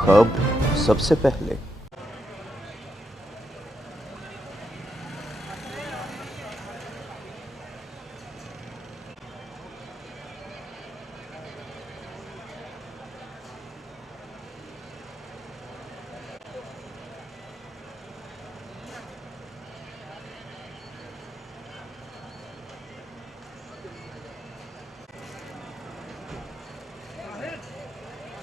खबर सबसे पहले।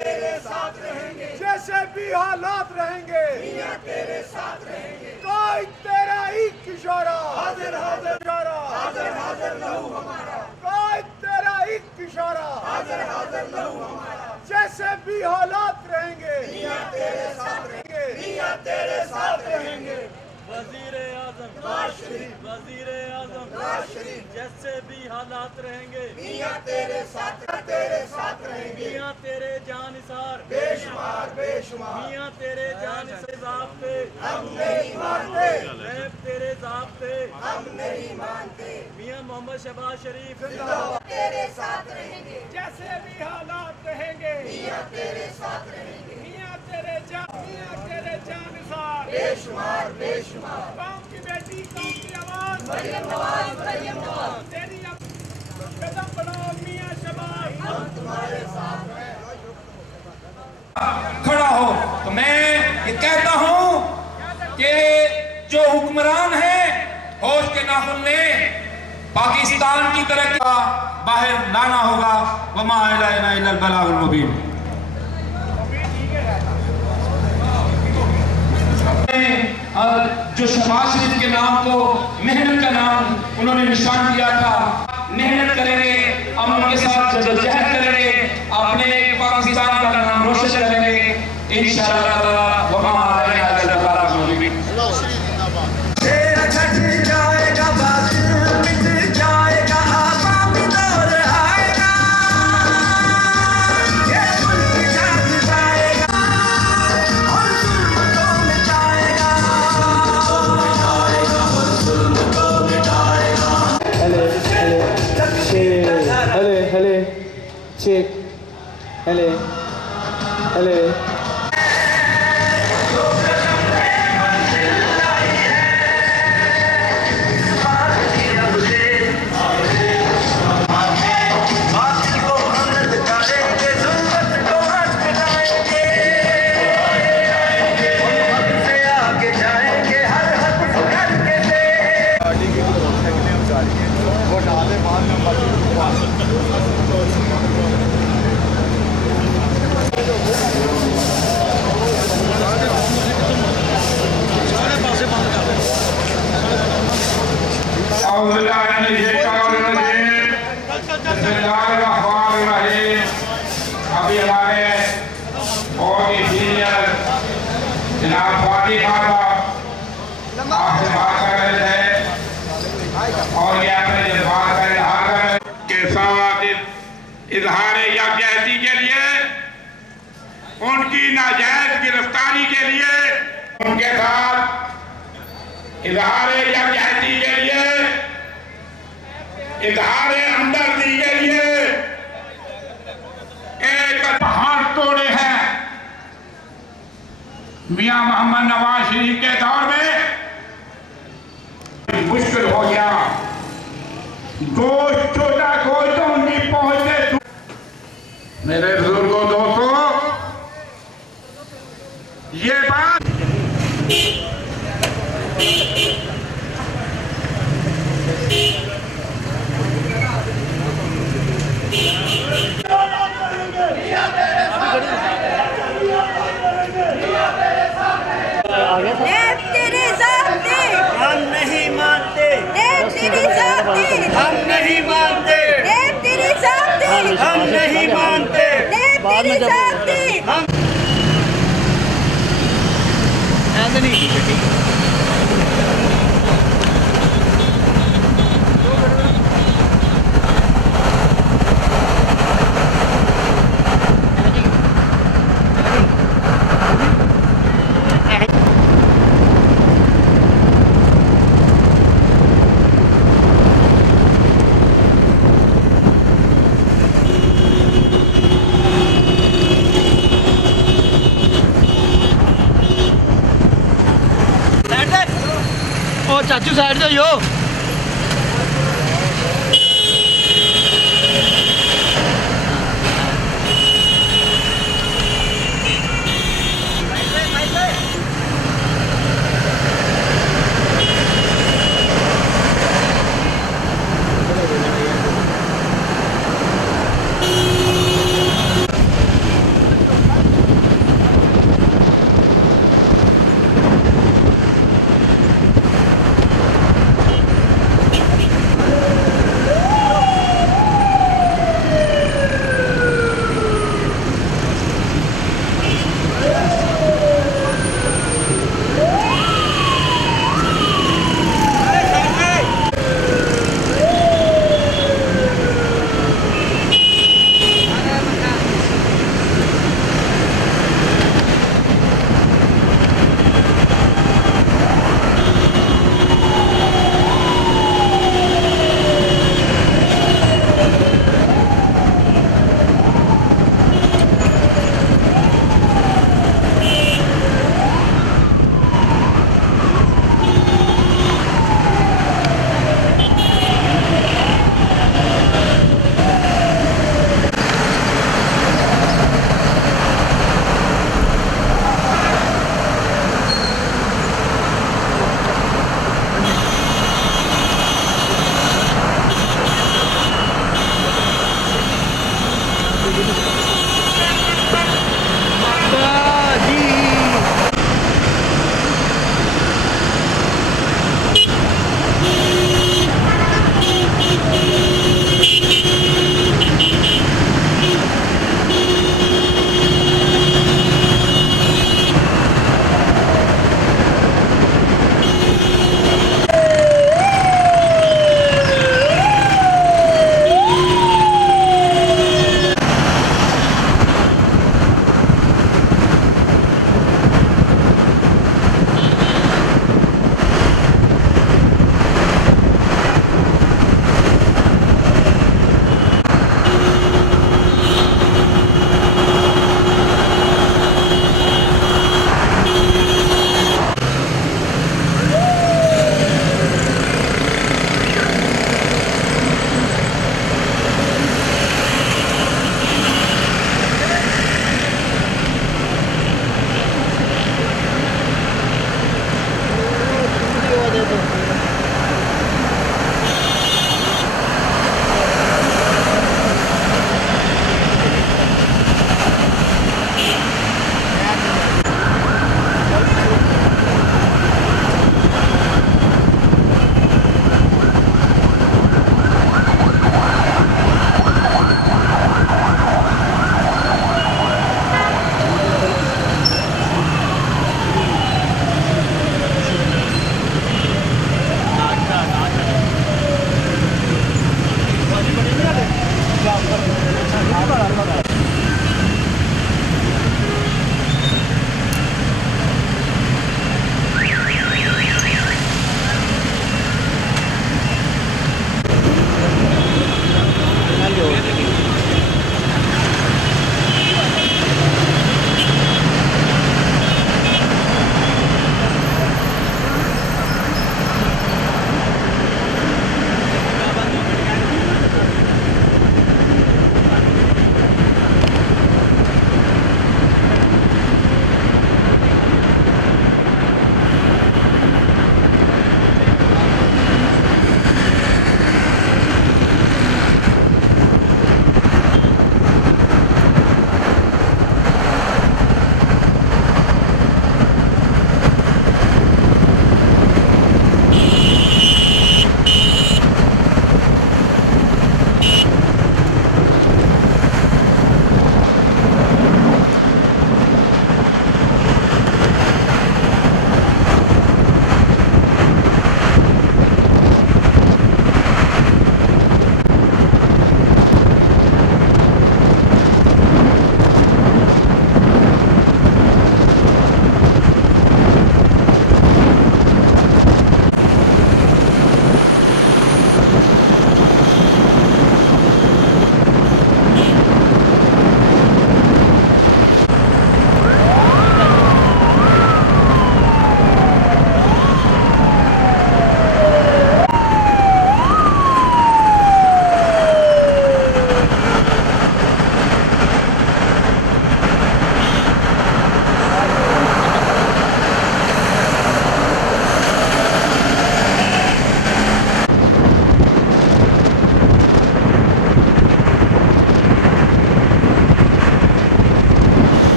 तेरे साथ रहेंगे, जैसे भी हालात रहेंगे, मियां तेरे साथ रहेंगे। कोई तेरा एक इशारा, हाजिर हाजिर इशारा, हाजिर हाजिर लहू हमारा। कोई तेरा एक इशारा, हाजिर हाजिर लहू हमारा। जैसे भी हालात रहेंगे, मियां तेरे साथ रहेंगे, मियां तेरे साथ रहेंगे। वजीरे आजम नवाज शरीफ, वजीरे आजम नवाज शरीफ, जैसे भी हालात रहेंगे, मियां तेरे साथ रहेंगे। मियां तेरे जानिसार, बेशुमार बेशुमार मियां तेरे जानिसार ज़ाब्ते हम नहीं मानते, रैब तेरे ज़ाब्ते हम नहीं मानते। मियां मोहम्मद शहबाज शरीफ तेरे साथ रहेंगे, जैसे भी हालात रहेंगे, मियां तेरे साथ रहेंगे। मियां तेरे जानिसार, बेशुमार बेशुमार। कौम की बेटी, कौम की आवाज, मरियम नवाज, मरियम नवाज। तेरी कदम बढ़ाओ मियां शहबाज, हम तुम्हारे साथ हैं। खड़ा हो तो मैं ये कहता हूं कि जो हुक्मरान है होश के नाखुन ने पाकिस्तान की तरह का बाहर लाना होगा। वमा अलैना इल्लल बलागुल मुबीन। जो शहबाज शरीफ के नाम को मेहनत का नाम उन्होंने निशान दिया था, मेहनत करेंगे, हम उनके साथ जद्दोजहद करेंगे, अपने पाकिस्तान का नाम रोशन करेंगे इंशाअल्लाह ताला। वमा अलैना इल्लल बलागुल मुबीन। Check. Hello. Hello. अभी हमारे बहुत ही सीनियर जनाब फादी साहब आपसे बात कर रहे थे और ये अपने जज्बात का इजहार के साथ इजहार यकजहती के लिए, उनकी नाजायज गिरफ्तारी के लिए, उनके साथ इजहार यकजहती के लिए, इजहार हमदर्दी के लिए एक हाथ तोड़े हैं। मियां मोहम्मद नवाज शरीफ के दौर में मुश्किल हो गया, दोस्त छोटा कोई तो नहीं पहुंचे। मेरे बुजुर्गों, दोस्तों, ये बात हम नहीं मानते, हम नहीं मानते, हम नहीं मानते, हम चाचू साइड से हो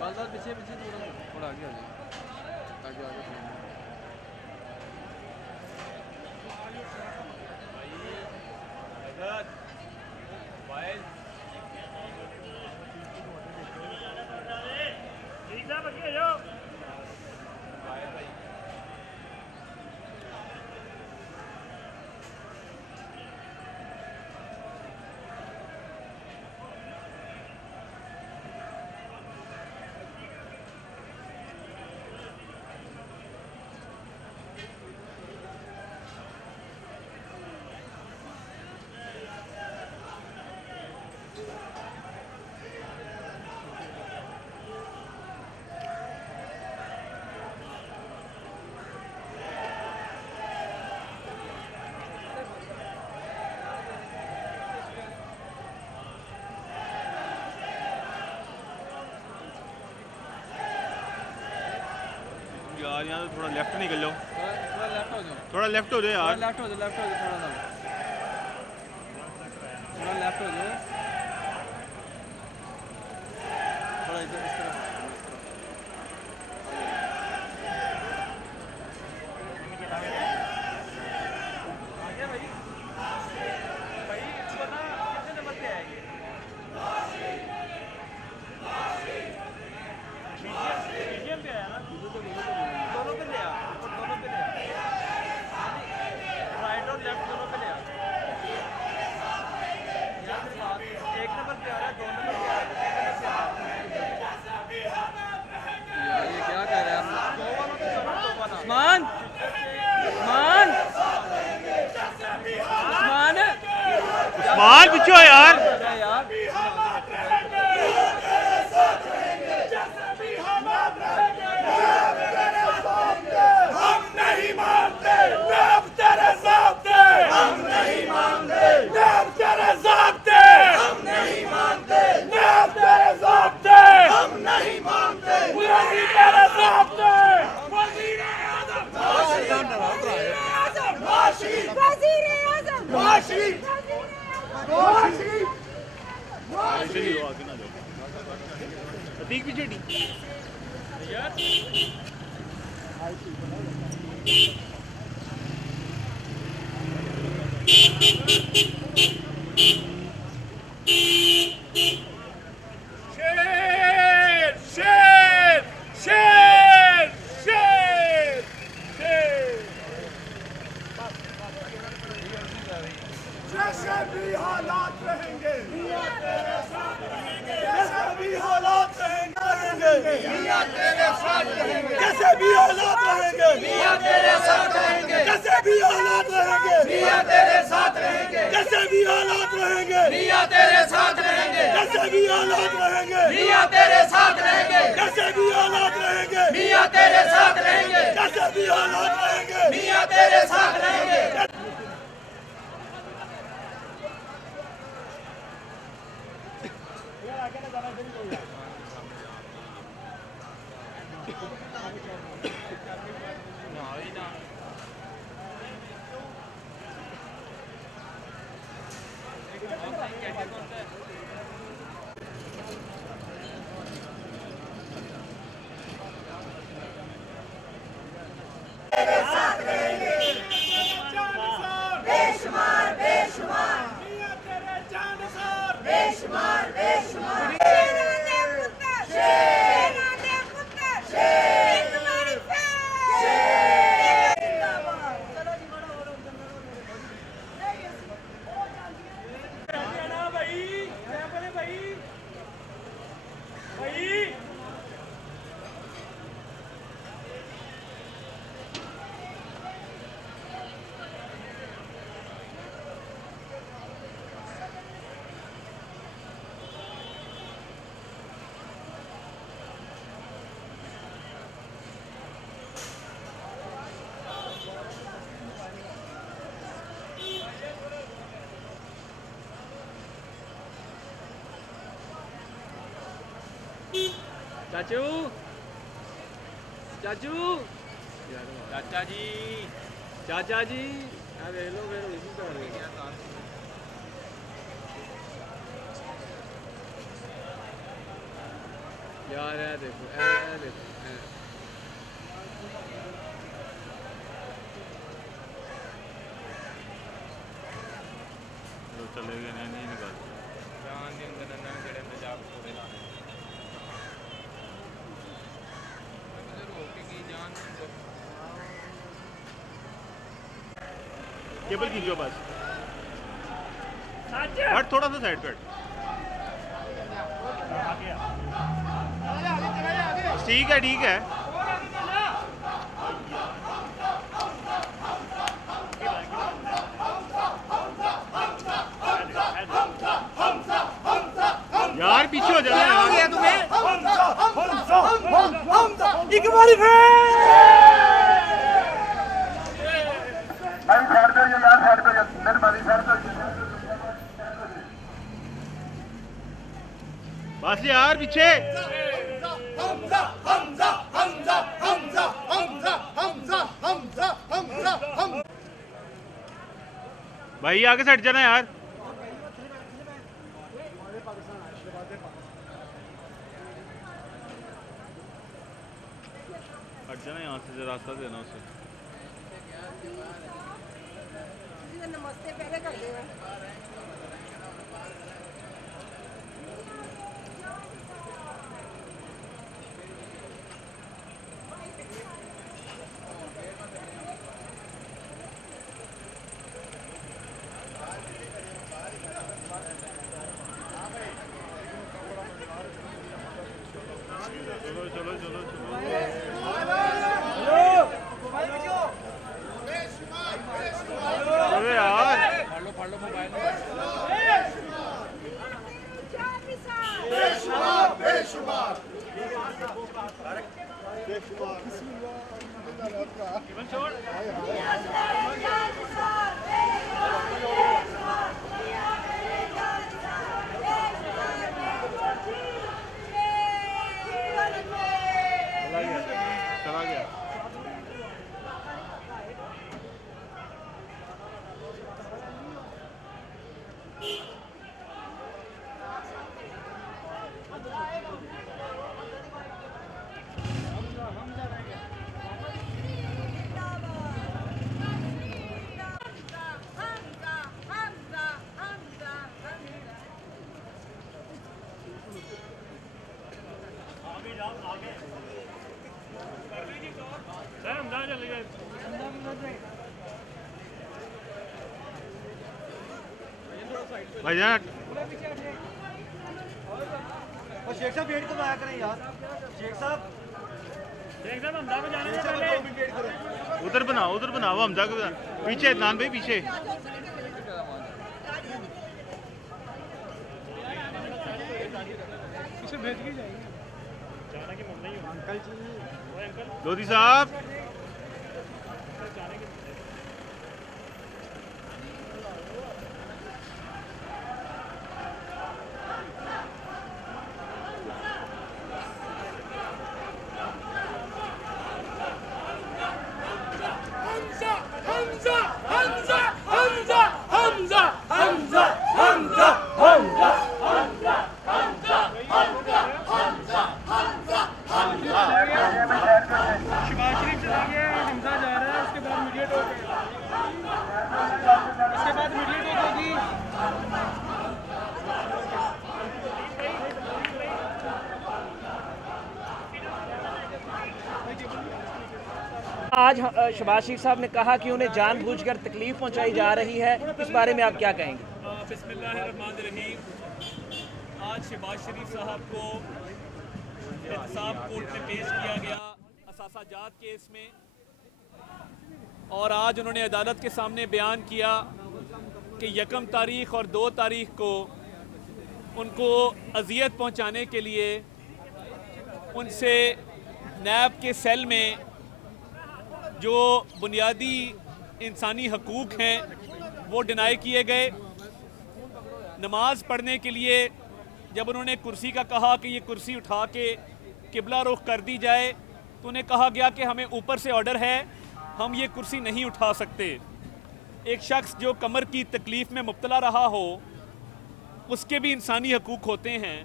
बाल पीछे पीछे थोड़ा आगे आ जाए ताकि आगे यार यहाँ तो थोड़ा लेफ्ट निकल जाओ, थोड़ा लेफ्ट हो जाओ, थोड़ा लेफ्ट हो जाए यार, लेफ्ट हो जाओ, लेफ्ट हो जाओ, थोड़ा लेफ्ट हो जाओ, थोड़ा इधर इस तरफ मान मान मान माल पीछे हो यार, हम नहीं मानते, अब तेरे साथ हम नहीं मानते, अब तेरे साथ हम नहीं मानते, अब तेरे साथ हम नहीं मानते, वही तेरे साथ वज़ीर आज़म, माशी, वज़ीर आज़म, माशी, माशी, ऐसे नहीं हो, आगे ना जाओ, प्रतीक पीछे डी शेर, शेर, शेर, शेर, शेर। जैसे भी हालात रहेंगे, जैसे भी हालात रहेंगे, जैसे भी हालात रहेंगे, जैसे भी हालात रहेंगे, तेरे साथ रहेंगे, जैसे भी हालात रहेंगे, तेरे साथ रहेंगे, जैसे भी हालात रहेंगे, तेरे साथ रहेंगे, जैसे भी हालात रहेंगे, तेरे साथ रहेंगे, जैसे भी हालात रहेंगे, तेरे साथ रहेंगे। बेशुमार, बेशुमार, तेरे जानसार, बेशुमार, बेशुमार, शेरों दे पुत्र, शेरों दे पुत्र, शेर तुम्हारी फेर, जिंदाबाद। चलो जी बड़ा हो रहा हूँ ना भाई, क्या बोले भाई, भाई चाचू, चाचू, चाचा जी, चाचा जी, हाँ देख लो फिर इसी तरह यार ये देखो तो चले गए नहीं निकाल जान दे अंदर नन्ना ने जेड़े अंदर जाके पूरे लाने मुझे रोक के की जान केबल खींचो बस हट थोड़ा सा साइड पे ठीक है यार पीछे हो जाना यार गया तुम्हें एक बारी फिर बस यार पीछे भाई आगे से हट जाना यार हट जाना यहाँ से रास्ता देना उसे नमस्ते पहले कर देगा चलो यार फाड़ लो मोबाइल चला गया भाईजान शेख साहब वेट करवाया करें यार शेख साहब हमजा में जाने से पहले उधर बनाओ हमजा को पीछे इदनान भाई पीछे भेज के जाएंगे अंकल जी लोधी साहब आज शहबाज शरीफ साहब ने कहा कि उन्हें जानबूझकर तकलीफ पहुंचाई जा रही है, इस बारे में आप क्या कहेंगे? बिस्मिल्लाहिर्रहमानिर्रहीम। आज शहबाज शरीफ साहब को एहतसाब कोर्ट में पेश किया गया असासाजात केस में, और आज उन्होंने अदालत के सामने बयान किया कि 1 तारीख और 2 तारीख को उनको अजियत पहुंचाने के लिए उनसे नैब के सेल में जो बुनियादी इंसानी हकूक़ हैं वो डिनाई किए गए। नमाज पढ़ने के लिए जब उन्होंने कुर्सी का कहा कि ये कुर्सी उठा के किबला रुख कर दी जाए, तो उन्हें कहा गया कि हमें ऊपर से ऑर्डर है, हम ये कुर्सी नहीं उठा सकते। एक शख्स जो कमर की तकलीफ़ में मुब्तला रहा हो, उसके भी इंसानी हकूक़ होते हैं।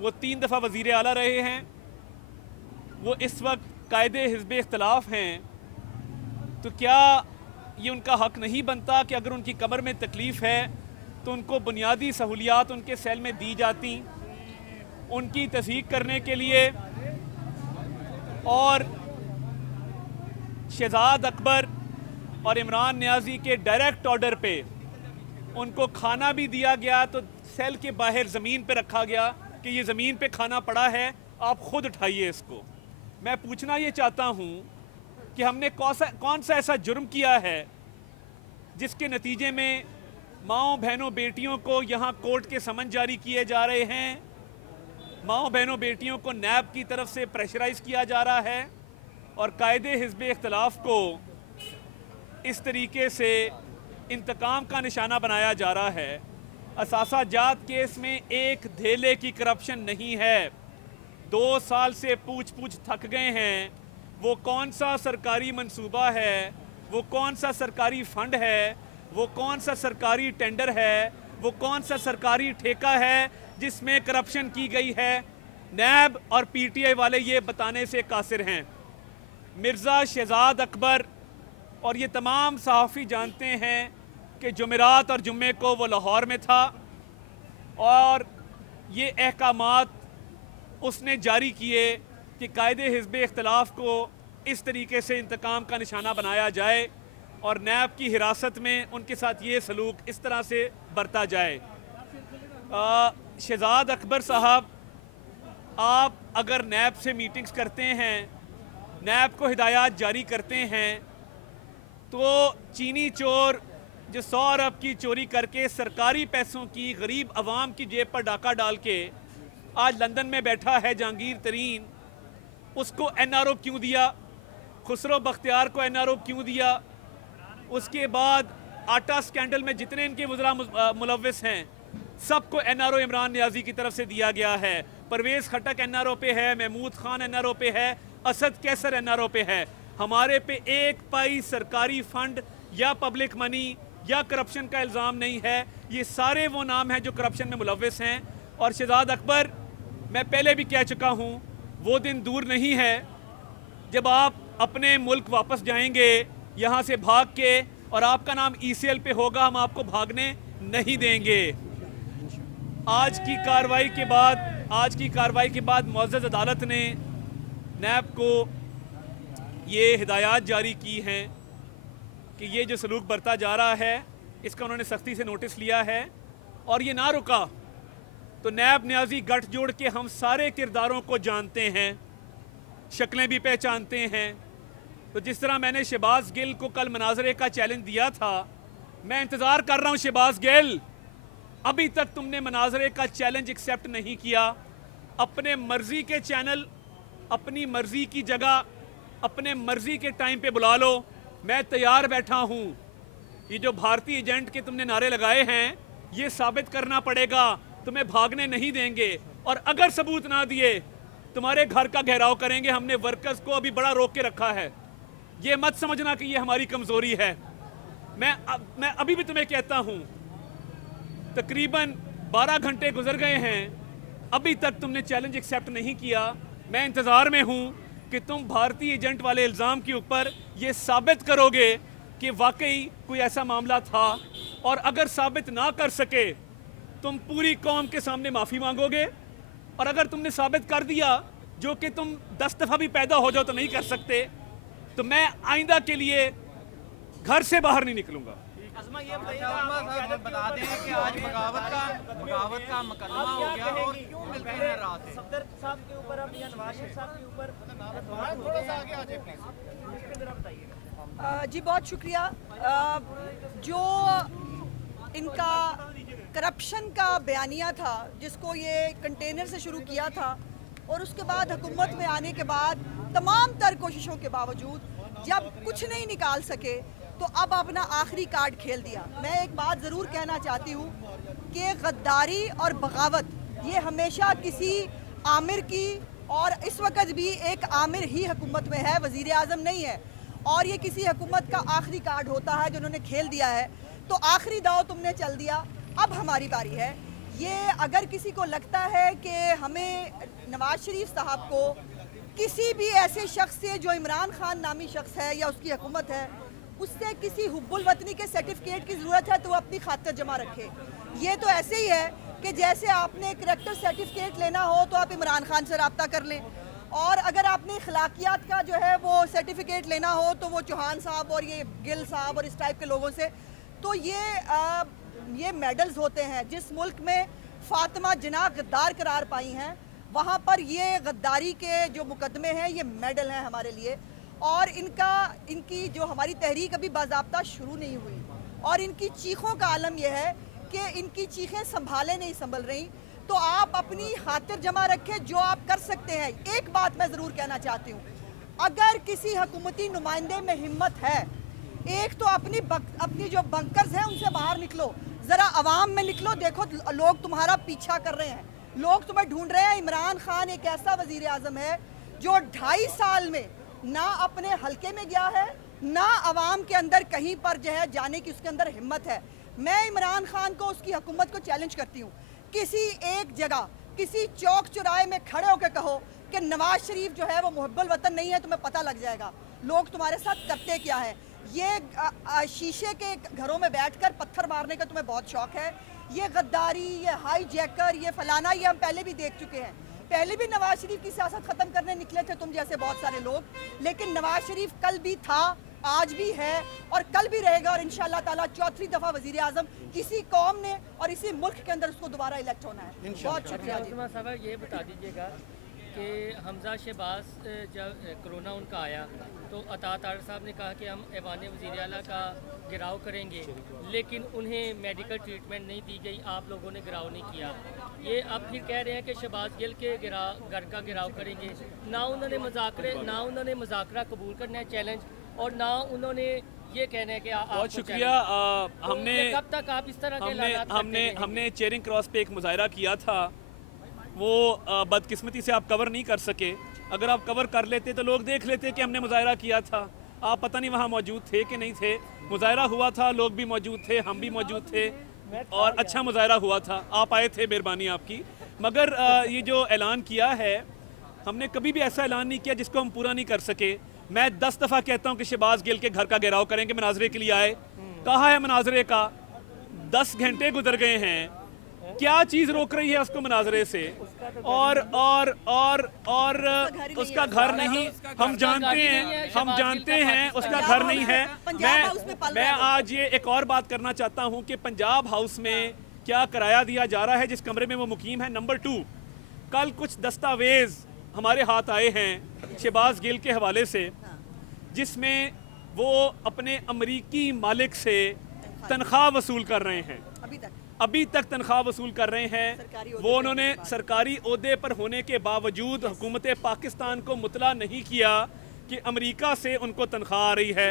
वो 3 दफ़ा वज़ीर आला रहे हैं, वो इस वक्त कायदे हिज़्ब इख्तिलाफ हैं, तो क्या ये उनका हक नहीं बनता कि अगर उनकी कमर में तकलीफ़ है तो उनको बुनियादी सहूलियात उनके सेल में दी जाती, उनकी तस्दीक करने के लिए। और शहजाद अकबर और इमरान नियाज़ी के डायरेक्ट ऑर्डर पे उनको खाना भी दिया गया, तो सेल के बाहर ज़मीन पे रखा गया कि ये ज़मीन पे खाना पड़ा है, आप ख़ुद उठाइए इसको। मैं पूछना ये चाहता हूँ कि हमने कौन सा ऐसा जुर्म किया है जिसके नतीजे में माओ बहनों बेटियों को यहाँ कोर्ट के समन जारी किए जा रहे हैं, माओ बहनों बेटियों को नैब की तरफ से प्रेशराइज किया जा रहा है और कायदे हिज़्ब इख्तिलाफ को इस तरीके से इंतकाम का निशाना बनाया जा रहा है। असासा जात केस में एक धेले की करप्शन नहीं है, 2 साल से पूछ थक गए हैं। वो कौन सा सरकारी मंसूबा है, वो कौन सा सरकारी फंड है, वो कौन सा सरकारी टेंडर है, वो कौन सा सरकारी ठेका है जिसमें करप्शन की गई है। नैब और पीटीआई वाले ये बताने से कासिर हैं। मिर्ज़ा शहजाद अकबर और ये तमाम सहाफ़ी जानते हैं कि जुमेरात और जुम्मे को वो लाहौर में था और ये अहकामात उसने जारी किए कि कायदे हिज़्ब इख्तिलाफ को इस तरीके से इंतकाम का निशाना बनाया जाए और नैब की हिरासत में उनके साथ ये सलूक इस तरह से बरता जाए। शहजाद अकबर साहब, आप अगर नैब से मीटिंग्स करते हैं, नैब को हिदायत जारी करते हैं, तो चीनी चोर जो 100 अरब की चोरी करके सरकारी पैसों की गरीब आवाम की जेब पर डाका डाल के आज लंदन में बैठा है जहांगीर तरीन, उसको एनआरओ क्यों दिया? खुसरो बख्तियार को एनआरओ क्यों दिया? उसके बाद आटा स्कैंडल में जितने इनके वज़रा मुलव्विस हैं सबको एनआरओ इमरान नियाज़ी की तरफ से दिया गया है। परवेज़ खटक एनआरओ पे है, महमूद खान एनआरओ पे है, असद कैसर एनआरओ पे है। हमारे पे एक पाई सरकारी फंड या पब्लिक मनी या करप्शन का इल्ज़ाम नहीं है। ये सारे वो नाम हैं जो करप्शन में मुलव्विस हैं। और शहजाद अकबर, मैं पहले भी कह चुका हूँ, वो दिन दूर नहीं है जब आप अपने मुल्क वापस जाएंगे यहाँ से भाग के और आपका नाम ईसीएल पे होगा, हम आपको भागने नहीं देंगे। आज की कार्रवाई के बाद मुअज़्ज़ज़ अदालत ने नैब को ये हिदायत जारी की हैं कि ये जो सलूक बरता जा रहा है इसका उन्होंने सख्ती से नोटिस लिया है और ये ना रुका तो नैब नियाज़ी गठजोड़ के हम सारे किरदारों को जानते हैं, शक्लें भी पहचानते हैं। तो जिस तरह मैंने शहबाज गिल को कल मनाजरे का चैलेंज दिया था, मैं इंतज़ार कर रहा हूँ शहबाज गिल, अभी तक तुमने मनाजरे का चैलेंज एक्सेप्ट नहीं किया। अपने मर्जी के चैनल, अपनी मर्जी की जगह, अपने मर्जी के टाइम पे बुला लो, मैं तैयार बैठा हूँ। ये जो भारतीय एजेंट के तुमने नारे लगाए हैं, ये साबित करना पड़ेगा, तुम्हें भागने नहीं देंगे। और अगर सबूत ना दिए तुम्हारे घर का घेराव करेंगे। हमने वर्कर्स को अभी बड़ा रोक के रखा है, ये मत समझना कि ये हमारी कमज़ोरी है। मैं अभी भी तुम्हें कहता हूँ, तकरीबन 12 घंटे गुजर गए हैं, अभी तक तुमने चैलेंज एक्सेप्ट नहीं किया। मैं इंतज़ार में हूँ कि तुम भारतीय एजेंट वाले इल्ज़ाम के ऊपर ये साबित करोगे कि वाकई कोई ऐसा मामला था। और अगर साबित ना कर सके तुम पूरी कौम के सामने माफ़ी मांगोगे। और अगर तुमने साबित कर दिया, जो कि तुम 10 दफ़ा भी पैदा हो जाओ तो नहीं कर सकते, तो मैं आइंदा के लिए घर से बाहर नहीं निकलूंगा। ये बता दें कि आज बगावत का मुकदमा हो गया और क्यों मिलते हैं रात सफदर साहब के ऊपर, अब या नवाज शरीफ साहब के ऊपर थोड़ा सा आगे आ जाए प्लीज। जी बहुत शुक्रिया। जो इनका करप्शन का बयानिया था, जिसको ये कंटेनर से शुरू किया था और उसके बाद हुकूमत में आने के बाद तमाम तर कोशिशों के बावजूद जब कुछ नहीं निकाल सके तो अब अपना आखिरी कार्ड खेल दिया। मैं एक बात ज़रूर कहना चाहती हूँ कि गद्दारी और बगावत ये हमेशा किसी आमिर की, और इस वक्त भी एक आमिर ही हुकूमत में है, वज़ीर आज़म नहीं है, और ये किसी हुकूमत का आखिरी कार्ड होता है जो उन्होंने खेल दिया है। तो आखिरी दाव तुमने चल दिया, अब हमारी बारी है। ये अगर किसी को लगता है कि हमें नवाज शरीफ साहब को किसी भी ऐसे शख्स से जो इमरान खान नामी शख्स है या उसकी हुकूमत है उससे किसी हुब्बुल वतनी के सर्टिफिकेट की ज़रूरत है तो वो अपनी खातिर जमा रखे। ये तो ऐसे ही है कि जैसे आपने करैक्टर सर्टिफिकेट लेना हो तो आप इमरान खान से रब्ता कर लें, और अगर आपने अखलाकियात का जो है वो सर्टिफिकेट लेना हो तो वो चौहान साहब और ये गिल साहब और इस टाइप के लोगों से। तो ये मेडल्स होते हैं। जिस मुल्क में फातिमा जिन्ना गद्दार करार पाई हैं वहाँ पर ये गद्दारी के जो मुकदमे हैं ये मेडल हैं हमारे लिए। और इनकी जो हमारी तहरीक अभी बाज़ाब्ता शुरू नहीं हुई और इनकी चीखों का आलम यह है कि इनकी चीखें संभाले नहीं संभल रही। तो आप अपनी खातिर जमा रखें जो आप कर सकते हैं। एक बात मैं ज़रूर कहना चाहती हूँ, अगर किसी हुकूमती नुमाइंदे में हिम्मत है, एक तो अपनी जो बंकर्स हैं उनसे बाहर निकलो, ज़रा आवाम में निकलो, देखो लोग तुम्हारा पीछा कर रहे हैं, लोग तुम्हें ढूंढ रहे हैं। इमरान खान एक ऐसा वज़ीर आज़म है जो 2.5 साल में ना अपने हलके में गया है ना आवाम के अंदर कहीं पर जो है जाने की उसके अंदर हिम्मत है। मैं इमरान खान को उसकी हुकूमत को चैलेंज करती हूँ, किसी एक जगह किसी चौक चौराहे में खड़े होकर कहो कि नवाज शरीफ जो है वो मुहब्बुल वतन नहीं है, तुम्हें पता लग जाएगा लोग तुम्हारे साथ करते क्या है। ये शीशे के घरों में बैठकर पत्थर मारने का तुम्हें बहुत शौक है। ये गद्दारी, ये हाई जैकर, ये फलाना, ये हम पहले भी देख चुके हैं। पहले भी नवाज शरीफ की सियासत ख़त्म करने निकले थे तुम जैसे बहुत सारे लोग, लेकिन नवाज शरीफ कल भी था, आज भी है और कल भी रहेगा। और इंशाअल्लाह ताला 4थी दफ़ा वज़ीर आज़म इसी कौम ने और इसी मुल्क के अंदर उसको दोबारा इलेक्ट होना है। बहुत शुक्रिया जी। साहब ये बता दीजिएगा कि हमजा शहबाज जब कोरोना उनका आया तो अता तारड़ साहब ने कहा कि हम ऐवान वज़ीर आला का गिराव करेंगे, लेकिन उन्हें मेडिकल ट्रीटमेंट नहीं दी गई, आप लोगों ने गिराव नहीं किया। ये अब फिर कह रहे हैं कि शहबाज गिल के घर का गिराव करेंगे। ना उन्होंने मुज़ाकरा कबूल करना है चैलेंज, और ना उन्होंने ये कहना है कि बहुत शुक्रिया। हमने कब तक आप इस तरह के हमने चेयरिंग क्रॉस पे एक मुजाहरा किया था, वो बदकिस्मती से आप कवर नहीं कर सके। अगर आप कवर कर लेते तो लोग देख लेते कि हमने मुजाहरा किया था। आप पता नहीं वहाँ मौजूद थे कि नहीं थे। मुजाहरा हुआ था, लोग भी मौजूद थे, हम भी मौजूद थे और अच्छा मुजाहरा हुआ था। आप आए थे, मेहरबानी आपकी। मगर ये जो ऐलान किया है, हमने कभी भी ऐसा ऐलान नहीं किया जिसको हम पूरा नहीं कर सके। मैं 10 दफ़ा कहता हूँ कि शहबाज गिल के घर का घेराव करेंगे, मनाजरे के लिए आए। कहा है मनाजरे का, 10 घंटे गुजर गए हैं, क्या चीज़ रोक रही है उसको मनाजरे से? और उसका घर नहीं, हम जानते हैं उसका घर नहीं है। मैं आज ये एक और बात करना चाहता हूँ कि पंजाब हाउस में क्या किराया दिया जा रहा है जिस कमरे में वो मुकीम है। नंबर 2, कल कुछ दस्तावेज हमारे हाथ आए हैं शहबाज गिल के हवाले से, जिसमें वो अपने अमरीकी मालिक से तनख्वाह वसूल कर रहे हैं। अभी तक तनख्वाह वसूल कर रहे हैं। वो उन्होंने सरकारी ओहदे पर होने के बावजूद हुकूमत पाकिस्तान को मुतला नहीं किया कि अमेरिका से उनको तनख्वाह आ रही है।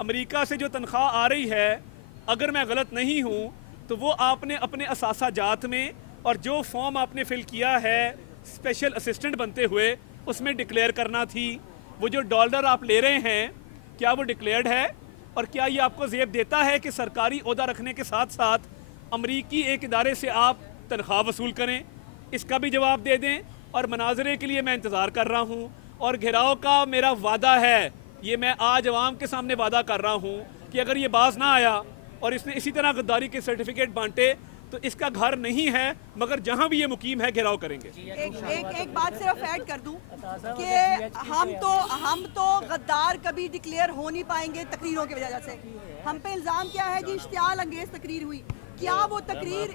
अमेरिका से जो तनख्वाह आ रही है, अगर मैं गलत नहीं हूँ तो वो आपने अपने असासाजात में और जो फॉर्म आपने फिल किया है स्पेशल असिस्टेंट बनते हुए, उसमें डिक्लेयर करना थी। वो जो डॉलर आप ले रहे हैं, क्या वो डिक्लेयर्ड है? और क्या ये आपको ज़ेब देता है कि सरकारी ओहदा रखने के साथ साथ अमरीकी एक इदारे से आप तनख्वाह वसूल करें? इसका भी जवाब दे दें। और मनाजरे के लिए मैं इंतज़ार कर रहा हूँ और घेराव का मेरा वादा है, ये मैं आज अवाम के सामने वादा कर रहा हूँ कि अगर ये बाज ना आया और इसने इसी तरह गद्दारी के सर्टिफिकेट बांटे तो इसका घर नहीं है, मगर जहाँ भी ये मुकीम है घेराव करेंगे। एक बात सिर्फ ऐड कर दूं कि हम तो गद्दार कभी डिक्लेयर हो नहीं पाएंगे तकरीरों की वजह से। हम पे इल्ज़ाम क्या है जी, इश्तियाल अंगेज तकरीर हुई। क्या वो तकरीर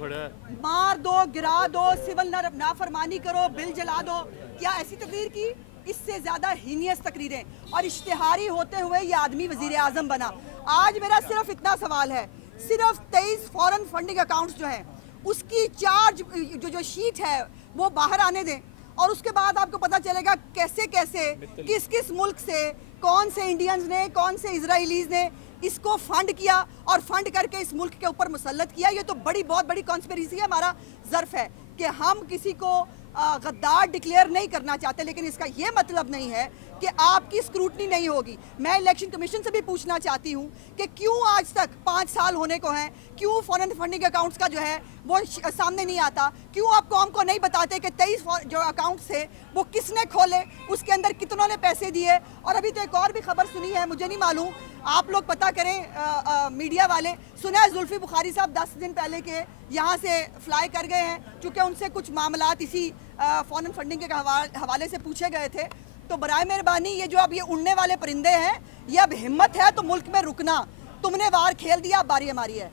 मार दो, गिरा दो, सिविल नाफरमानी करो, बिल जला दो, क्या ऐसी तकरीर की? इससे ज़्यादा हीनियस तकरीरें, और इश्तिहारी होते हुए ये आदमी वज़ीर आज़म बना। आज मेरा सिर्फ इतना सवाल है, सिर्फ 23 फॉरेन फंडिंग अकाउंट्स जो हैं उसकी चार्ज जो शीट है वो बाहर आने दें, और उसके बाद आपको पता चलेगा कैसे कैसे किस किस मुल्क से, कौन से इंडियंस ने, कौन से इजराइलीज ने इसको फंड किया और फंड करके इस मुल्क के ऊपर मुसल्लत किया। ये तो बहुत बड़ी कॉन्स्पिरेसी है। हमारा ज़र्फ है कि हम किसी को गद्दार डिक्लेयर नहीं करना चाहते, लेकिन इसका ये मतलब नहीं है कि आपकी स्क्रूटनी नहीं होगी। मैं इलेक्शन कमीशन से भी पूछना चाहती हूँ कि क्यों आज तक 5 साल होने को हैं, क्यों फॉरेन फंडिंग अकाउंट्स का जो है वो सामने नहीं आता, क्यों आप कौम को नहीं बताते कि 23 जो अकाउंट्स थे वो किसने खोले, उसके अंदर कितनों ने पैसे दिए। और अभी तो एक और भी खबर सुनी है, मुझे नहीं मालूम, आप लोग पता करें मीडिया वाले, सुना है जुल्फी बुखारी साहब 10 दिन पहले के यहाँ से फ्लाई कर गए हैं, चूँकि उनसे कुछ मामलात इसी फॉरेन फंडिंग के हवाले से पूछे गए थे। तो बराए मेहरबानी ये जो अब ये उड़ने वाले परिंदे हैं, ये अब हिम्मत है तो मुल्क में रुकना, तुमने वार खेल दिया, अब बारी हमारी है।